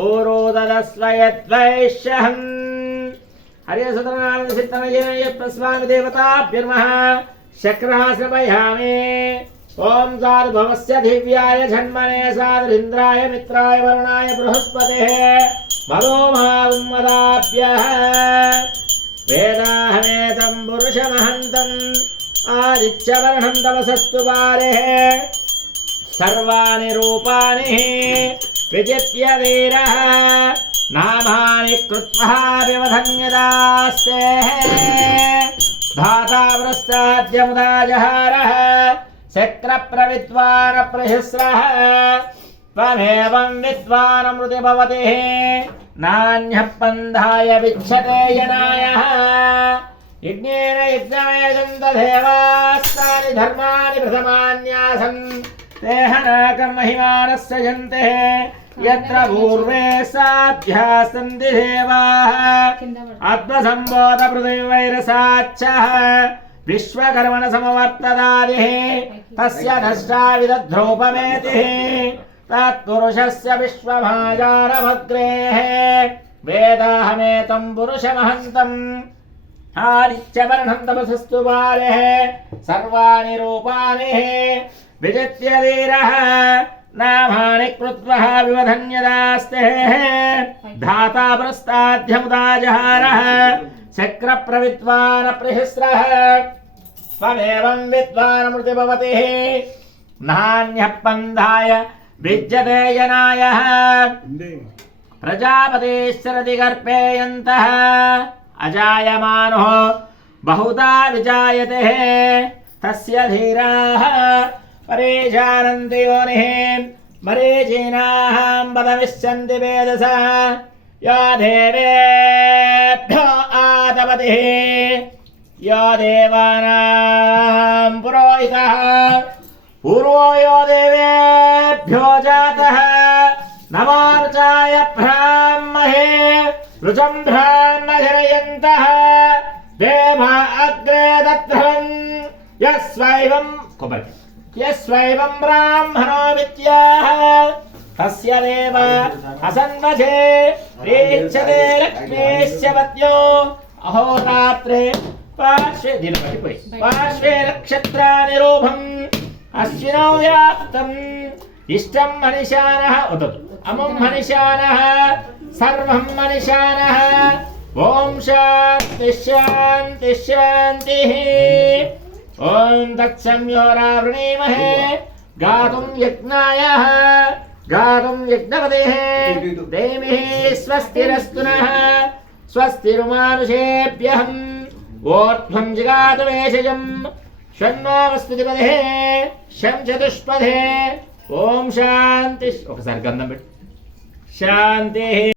ऊरोदस्वयद्वैष्यहम् हरिसुतनानन्दसिद्धनयस्वामि देवताभ्यर्मः शक्रहासमयामि ओम साधुभवस्य दिव्याय जन्मने साधुरिन्द्राय मित्राय वरुणाय बृहस्पतेः मदोमावदाभ्यः वेदाहमेतं पुरुषमहन्तम् आदित्यवर्णं तपसस्तु पारेः सर्वाणि रूपाणि विजित्य वीरः नामानि कृत्वा विवधन्यदास्ते धाता वृस्ताद्यमुदाजहारः शक्रप्रविद्वान् प्रहिस्रः त्वमेवं विद्वानमृति भवति नान्यः पन्थाय विच्छते यनायः यज्ञेन यज्ञायजन्त देवास्तानि धर्माणि प्रथमान्यासन् ते हनाकर्महिमानस्य जन्ते यत्र पूर्वे साभ्यासन्ति देवाः आत्मसम्बोध पृथिवीवैरसाच्छः विश्वकर्मण समवर्तदादिः तस्य दष्टाविदध्रोपमेतिः तत्पुरुषस्य विश्वभाजारमग्रेः वेदाहमेतं पुरुषमहन्तम् आदित्यवर्णं तपसस्तु पारेः सर्वाणि रूपाणि विजित्य वीरः नामानि कृत्वा विवधन्यदास्ते धाता प्रस्ताद्यमुदाजहारः शक्रप्रविद्वान् प्रहिस्रः त्वमेवं विद्वानमृति भवति नान्यः पन्थाय विद्यते यनायः प्रजापतिश्चरति गर्भेऽन्तः अजायमानो बहुधा विजायते तस्य धीराः परे जानन्ति योनिः मरीचीनाः पदमिच्छन्ति वेदसा या देवेभ्यो आतपतिः या देवानां पुरोहितः पूर्वो यो देवेभ्यो जातः नमार्चाय ब्राह्महे ऋचं ब्राह्मजनयन्तः देवा अग्रे दत्रवन् यस्वैवं ब्राह्मणो विद्याः तस्य देव असन्वशे प्रेच्छते लक्ष्मीश्च पत्यो अहोरात्रे पार्श्वे नक्षत्राणि रूपम् अश्विनौ व्याप्तम् इष्टं मनिशानः अमुं मनिशानः सर्वं मनिशानः ॐ शान्ति शान्ति शान्तिः ॐ तत्संयोरावृणीमहे गातुं यज्ञपतेः देमिः स्वस्तिरस्तु नः स्वस्तिरुमानुषेभ्यहम् ऊर्ध्वं जिगातु वेशजम् షణ్ణోవస్తుతిపదే శం చతుష్పదే ఓం శాంతి ఒకసారి గంధం పెట్టు శాంతి